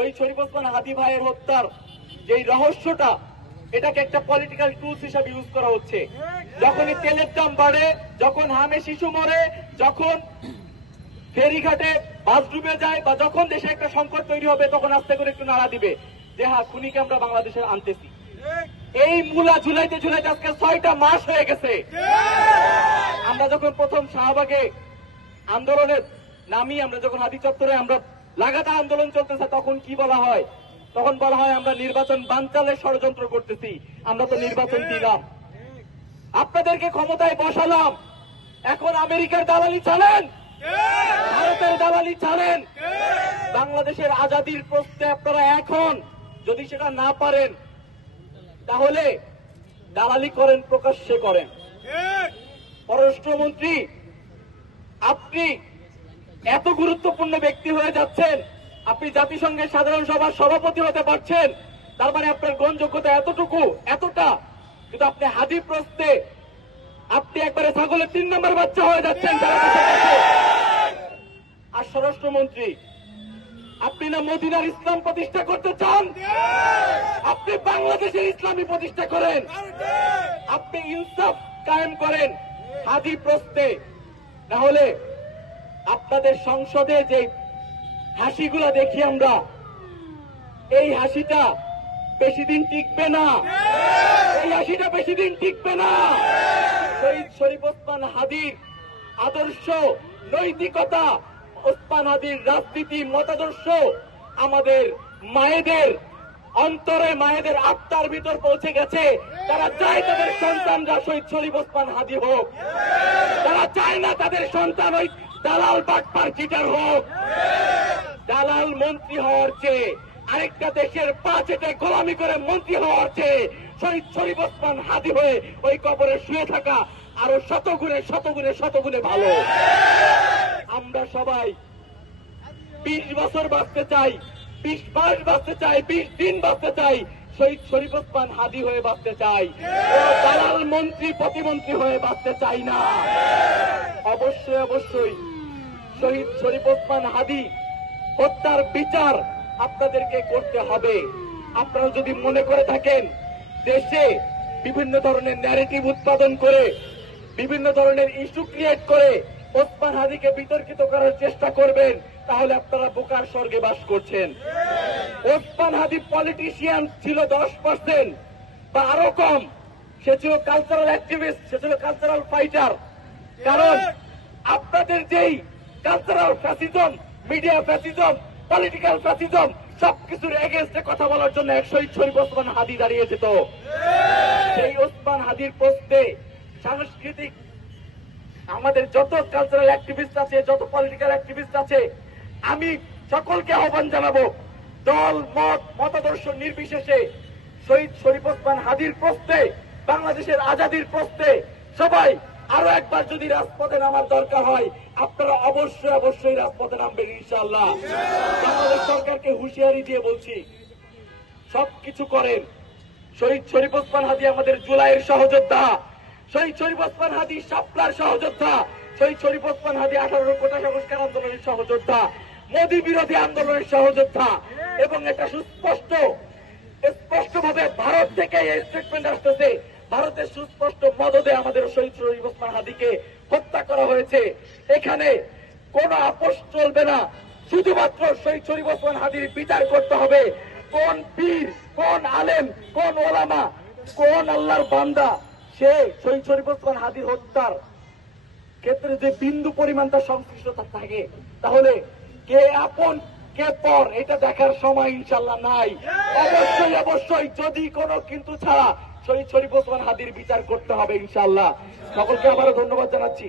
শহীদ শরীফ ওসমান হাদি ভাইয়ের হত্যার যে রহস্যটা, এটাকে একটা পলিটিক্যাল টুলস হিসাবে ইউজ করা হচ্ছে। যখনই তেলের দাম বাড়ে, যখন হামে শিশু মরে, যখন ফেরিঘাটে বাস ডুবে যায়, বা যখন দেশে একটা সংকট তৈরি হবে, তখন আস্তে করে একটু নাড়া দিবে যে হ্যাঁ, খুনিকে আমরা বাংলাদেশে আনতেছি। এই মূলা ঝুলাইতে ঝুলাইতে আজকে 6টা মাস হয়ে গেছে। আমরা যখন প্রথম শাহবাগে আন্দোলনের নামি, আমরা যখন হাদি চত্বরে আমরা লাগাতার আন্দোলন চলতেছে, তখন কি বলা হয়? তখন বলা হয় আমরা নির্বাচন বানচালের ষড়যন্ত্র করতেছি। আমরা তো নির্বাচন দিলাম, আপনাদেরকে ক্ষমতায় বসালাম, এখন আমেরিকার দালালি ছাড়েন, ভারতের দালালি ছাড়েন। বাংলাদেশের আজাদির প্রশ্নে আপনারা এখন যদি সেটা না পারেন, তাহলে দালালি করেন, প্রকাশ্যে করেন। পররাষ্ট্রমন্ত্রী, আপনি এত গুরুত্বপূর্ণ ব্যক্তি হয়ে যাচ্ছেন, আপনি জাতিসংঘের সাধারণ সভার সভাপতি হতে পারছেন, তার মানে আপনার গ্রহণযোগ্যতা এতটুকু, এতটা, কিন্তু আপনি হাদি প্রশ্নে আপনি একবারে ছাগলের 3 নম্বর বাচ্চা হয়ে যাচ্ছেন। আর স্বরাষ্ট্রমন্ত্রী, আপনি না মদিনার ইসলাম প্রতিষ্ঠা করতে চান? আপনি বাংলাদেশের ইসলামী প্রতিষ্ঠা করেন, আপনি ইনসাফ কায়েম করেন হাদি প্রশ্নে। না হলে আপনাদের সংসদে যে হাসিগুলা দেখি আমরা, এই হাসিটা বেশি দিন টিকবে না, এই হাসিটা বেশি দিন টিকবে না। শহীদ শরীফ ওসমান হাদির আদর্শ, নৈতিকতা, ওসমান হাদির রাজনীতি মতাদর্শ আমাদের মায়েদের অন্তরে, মায়েদের আত্মার ভিতর পৌঁছে গেছে। তারা চায় তাদের সন্তানরা শহীদ শরীফ ওসমান হাদি হোক, তারা চায় না তাদের সন্তান ওই দালাল বাটপার চিটার হোক। দালাল মন্ত্রী হওয়ার চেয়ে, আরেকটা দেশের পা চেটে গোলামি করে মন্ত্রী হওয়ার চেয়ে শহীদ শরীফ ওসমান হাদি হয়ে ওই কবরে শুয়ে থাকা আরো শতগুণে শতগুণে শতগুণে ভালো। আমরা সবাই 20 বছর বাঁচতে চাই, 20 মাস বাঁচতে চাই, 20 দিন বাঁচতে চাই, শহীদ শরীফ ওসমান হাদি হয়ে বাঁচতে চাই, দালাল মন্ত্রী প্রতিমন্ত্রী হয়ে বাঁচতে চাই না। অবশ্যই অবশ্যই শহীদ শরীফ ওসমান হাদি হত্যার বিচার আপনাদেরকে করতে হবে। আপনারা যদি মনে করে থাকেন দেশে বিভিন্ন ধরনের ন্যারেটিভ উৎপাদন করে, বিভিন্ন ধরনের ইস্যু ক্রিয়েট করে ওসমান হাদিকে বিতর্কিত করার চেষ্টা করবেন, তাহলে আপনারা বোকার স্বর্গে বাস করছেন। ওসমান হাদি পলিটিশিয়ান ছিল 10% বা আরো কম, সে ছিল কালচারাল অ্যাক্টিভিস্ট, সে ছিল কালচারাল ফাইটার। কারণ আপনাদের যেই cultural fascism, media fascism, political fascism, সবকিছুর এগেইনস্টে কথা বলার জন্য এক শহীদ শরীফ ওসমান হাদি দাঁড়িয়ে যেত। সেই ওসমান হাদির প্রশ্নে সাংস্কৃতিক আমাদের যত কালচারাল অ্যাক্টিভিস্ট আছে, যত পলিটিক্যাল অ্যাক্টিভিস্ট আছে, আমি সকলকে আহ্বান জানাবো, দল মত মতাদর্শ নির্বিশেষে শহীদ শরীফ ওসমান হাদির প্রশ্নে, বাংলাদেশের আজাদির প্রশ্নে সবাই আরো একবার যদি রাজপথে নামার দরকার হয়, আপনারা অবশ্যই অবশ্যই রাজপথে নামবেন ইনশাআল্লাহ। বাংলাদেশ সরকারকে হুঁশিয়ারি দিয়ে বলছি, সবকিছু করেন। শহীদ শরীফ ওসমান হাদি আমাদের জুলাইয়ের সহযোদ্ধা, শহীদ শরীফ ওসমান হাদি শাপলার সহযোদ্ধা, শহীদ শরীফ ওসমান হাদি 18 কোটা সংস্কার আন্দোলনের সহযোদ্ধা, মোদী বিরোধী আন্দোলনের সহযোদ্ধা। এবং এটা স্পষ্টভাবে ভারত থেকে এই স্টেটমেন্ট আসতেছে, ভারতের সুস্পষ্ট মদদে আমাদের শহীদ শরীফ ওসমান হাদিকে হত্যা করা হয়েছে। এখানে কোন আপোষ চলবে না, শুধুমাত্র শহীদ শরীফ ওসমান হাদির বিচার করতে হবে। কোন পীর, কোন আলেম, কোন ওলামা, কোন আল্লাহর বান্দা সে শহীদ শরীফ ওসমান হাদির হত্যার ক্ষেত্রে যে বিন্দু পরিমাণ তার সংশ্লিষ্টতা থাকে, তাহলে কে আপন কে পর এটা দেখার সময় ইনশাল্লাহ নাই। অবশ্যই অবশ্যই যদি কোনো কিন্তু ছাড়া শহীদ শরীফ ওসমান হাদির বিচার করতে হবে ইনশাআল্লাহ। সকলকে আবারও ধন্যবাদ জানাচ্ছি।